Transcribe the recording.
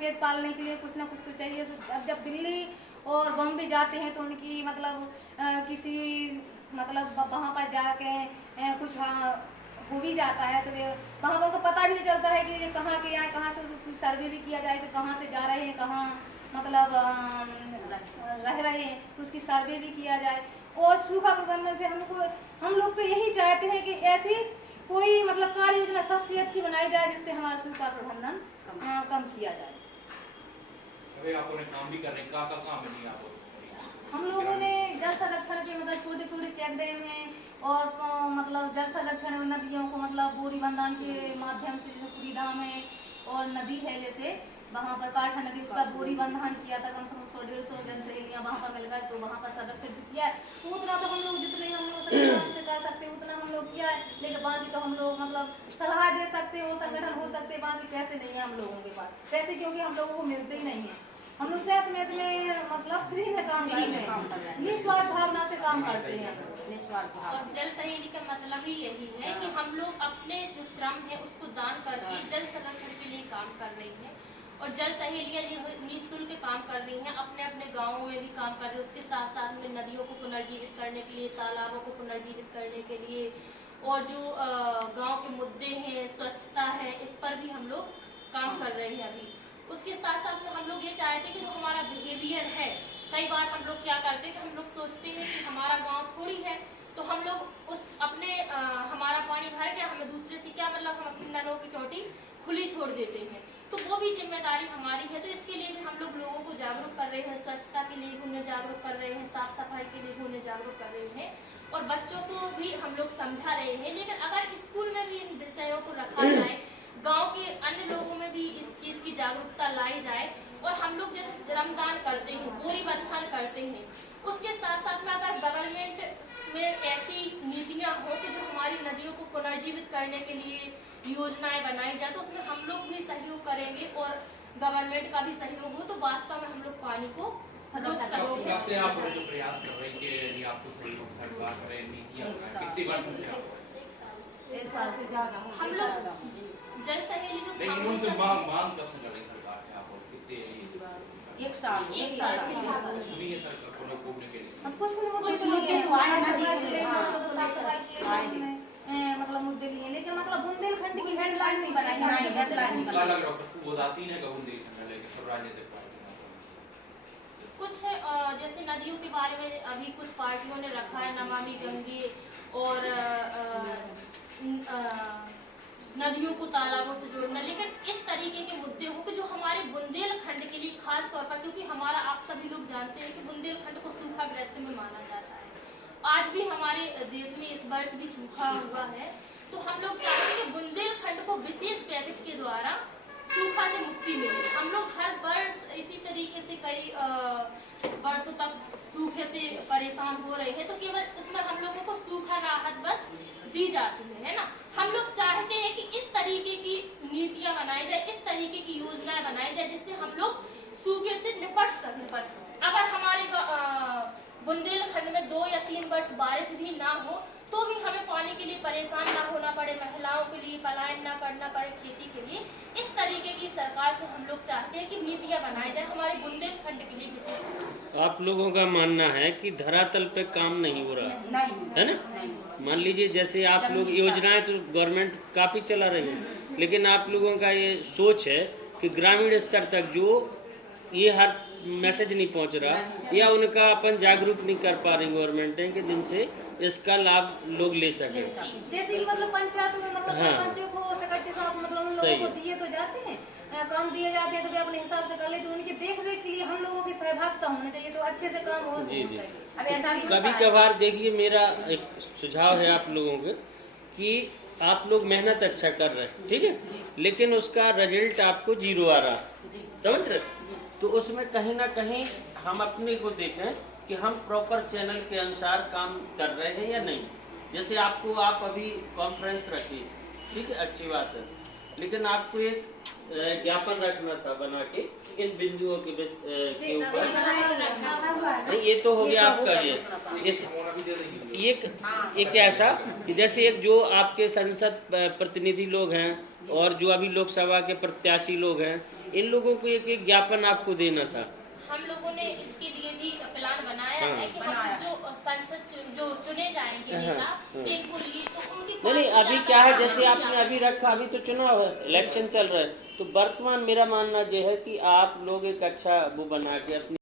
पेट पालने के लिए कुछ ना कुछ तो चाहिए। अब जब दिल्ली और बॉम्बे जाते हैं तो उनकी मतलब किसी मतलब वहाँ पर जाके कुछ हो भी जाता है तो वहाँ पर उनको पता भी नहीं चलता है कि ये कहाँ के आए, कहाँ से सर्वे भी किया जाए कि कहाँ से जा रहे हैं, कहाँ मतलब रह रहे हैं, तो उसकी सर्वे भी किया जाए। और सूखा प्रबंधन से हम लोग तो यही चाहते हैं कि ऐसी कोई मतलब कार्य योजना सबसे अच्छी बनाई जाए जिससे हमारा सूखा प्रबंधन कम किया जाए। अभी आप उन्हें काम भी कर रहे हैं, क्या काम है नहीं आप? हम लोगों ने जल संरक्षण के मतलब छोटे छोटे चेक डैम में और मतलब जल संरक्षण नदियों को मतलब बोरी बंधन के माध्यम से जैसे सुविधा में, और नदी है जैसे वहाँ पर काठा नदी, उसका बोरी बंधन किया था, कम से कम 100-150 जन सहेलियाँ वहाँ पर मिलकर तो वहाँ पर संरक्षण किया है। तो उतना तो हम लोग जितने हम लोग सरकार से कर सकते उतना हम लोग किया है, लेकिन बाकी तो हम लोग मतलब सलाह दे सकते हो, संगठन हो सकते, बाकी पैसे नहीं है हम लोगों के पास पैसे, क्योंकि हम लोगों को मिलते ही नहीं है। हम लोग सेहत में मतलब फ्री में काम करते हैं, निस्वार्थ भावना से काम करते हैं। और जल सहेली का मतलब ही यही है कि हम लोग अपने जो श्रम है उसको दान करके जल संरक्षण के लिए काम कर रही हैं। और जल सहेलियाँ जो निःशुल्क काम कर रही हैं, अपने अपने गाँवों में भी काम कर रही हैं, उसके साथ साथ में नदियों को पुनर्जीवित करने के लिए, तालाबों को पुनर्जीवित करने के लिए, और जो गाँव के मुद्दे हैं, स्वच्छता है, इस पर भी हम लोग काम कर रहे हैं अभी। उसके साथ साथ में हम लोग ये चाहते हैं कि जो हमारा बिहेवियर है, कई बार हम लोग क्या करते हैं कि हम लोग सोचते हैं कि हमारा गांव थोड़ी है तो हम लोग उस अपने हमारा पानी भर गया, हमें दूसरे से क्या मतलब, हम अपनी नलों की टोटी खुली छोड़ देते हैं। तो वो भी जिम्मेदारी हमारी है। तो इसके लिए भी हम लोग लोगों को जागरूक कर रहे हैं, स्वच्छता के लिए भी उन्हें जागरूक कर रहे हैं, साफ सफाई के लिए भी उन्हें जागरूक कर रहे हैं, और बच्चों को भी हम लोग समझा रहे हैं। लेकिन अगर स्कूल में भी इन विषयों को रखा जाए, गांव के अन्य लोगों में भी इस चीज की जागरूकता लाई जाए, और हम लोग जैसे श्रमदान करते हैं, बोरी बंधन करते हैं, उसके साथ साथ में अगर गवर्नमेंट में ऐसी नीतियां हो कि जो हमारी नदियों को पुनर्जीवित करने के लिए योजनाएं बनाई जाए, तो उसमें हम लोग भी सहयोग करेंगे और गवर्नमेंट का भी सहयोग हो, तो वास्तव में हम लोग पानी को रोक सकते हैं। से आप जो प्रयास कर रहे हैं कि यदि आपको सहयोग सरकार करे, नीतियां कितने वर्ष से आप? 1 साल से ज्यादा हम लोग जल सहेली जो नहीं, उनसे मांग कब से कर रहे हैं सरकार से आप? कितने? 1 साल से सुनिए सरकार को लोग बोलने के लिए अब कुछ मुद्दे तो आए मतलब मुद्दे लिए, लेकिन मतलब बुंदेलखंड की हेडलाइन नहीं बनाई है। हेडलाइन नहीं क्या लग रहा है सबको उदासीन है बुंदेलखंड लेके सब राजनीतिक पार्टियां? कुछ जैसे नदियों के बारे में अभी कुछ पार्टियों ने रखा है, नमामि गंगे, और नदियों को तालाबों से जोड़ना, लेकिन इस तरीके के मुद्दे हो कि जो हमारे बुंदेलखंड के लिए खास तौर पर, क्योंकि हमारा आप सभी लोग जानते हैं कि बुंदेलखंड को सूखाग्रस्त में माना जाता है। आज भी हमारे देश में इस वर्ष भी सूखा हुआ है, तो हम लोग चाहते हैं कि बुंदेलखंड को विशेष पैकेज के द्वारा सूखा से मुक्ति मिले। हम लोग हर वर्ष इसी तरीके से कई वर्षों तक सूखे से परेशान हो रहे हैं, तो केवल इसमें हम लोगों को सूखा राहत बस दी जाती है ना। हम लोग चाहते हैं कि इस तरीके की नीतियां बनाई जाए, इस तरीके की योजनाएं बनाई जाए जिससे हम लोग सूखे से निपट सकें। अगर हमारे बुंदेलखंड में 2 या 3 वर्ष बारिश भी ना हो तो भी हमें पानी के लिए परेशान ना होना पड़े, महिलाओं के लिए पलायन ना करना पड़े खेती के लिए। इस तरीके की सरकार से हम लोग चाहते हैं कि नीतियां बनाई जाए हमारे बुंदेलखंड के लिए विशेष। आप लोगों का मानना है कि धरातल पे काम नहीं हो रहा है ना? मान लीजिए जैसे आप लोग योजनाएं तो गवर्नमेंट काफ़ी चला रही है, लेकिन आप लोगों का ये सोच है कि ग्रामीण स्तर तक जो ये हर मैसेज नहीं पहुंच रहा, या उनका अपन जागरूक नहीं कर पा रही गवर्नमेंट है कि जिनसे इसका लाभ लोग ले सके। जैसे मतलब पंचायत में मतलब सरपंचों को सेक्रेटरी साहब मतलब उन लोगों को दिए तो जाते हैं, काम दिए जाते हैं, तो वे अपने हिसाब से कर लेते हैं। उनकी देख रेख के लिए हम लोगों की सहभागिता होनी चाहिए, तो अच्छे से काम हो। जी जी। अब ऐसा भी कभी कभार देखिए, मेरा एक सुझाव है आप लोगों को कि आप लोग मेहनत अच्छा कर रहे हैं, ठीक है, लेकिन उसका रिजल्ट आपको 0 आ रहा, समझ रहे? तो उसमें कहीं ना कहीं हम अपने को देखें कि हम प्रॉपर चैनल के अनुसार काम कर रहे हैं या नहीं। जैसे आपको आप अभी कॉन्फ्रेंस रखी, ठीक है, अच्छी बात है, लेकिन आपको एक ज्ञापन रखना था बना के इन बिंदुओं के ऊपर। नहीं, ये तो हो गया आपका ये एक ऐसा कि जैसे एक जो आपके संसद प्रतिनिधि लोग हैं और जो अभी लोकसभा के प्रत्याशी लोग हैं, इन लोगों को एक ज्ञापन आपको देना था। हम लोगों ने इसके लिए भी प्लान बनाया है कि हम जो संसद जो चुने जाएंगे नेता, इनको लिए तो उनकी नहीं, अभी क्या है, जैसे आपने अभी रखा, अभी तो चुनाव है, इलेक्शन चल रहा है, तो वर्तमान मेरा मानना यह है कि आप लोग एक अच्छा वो बना के अपनी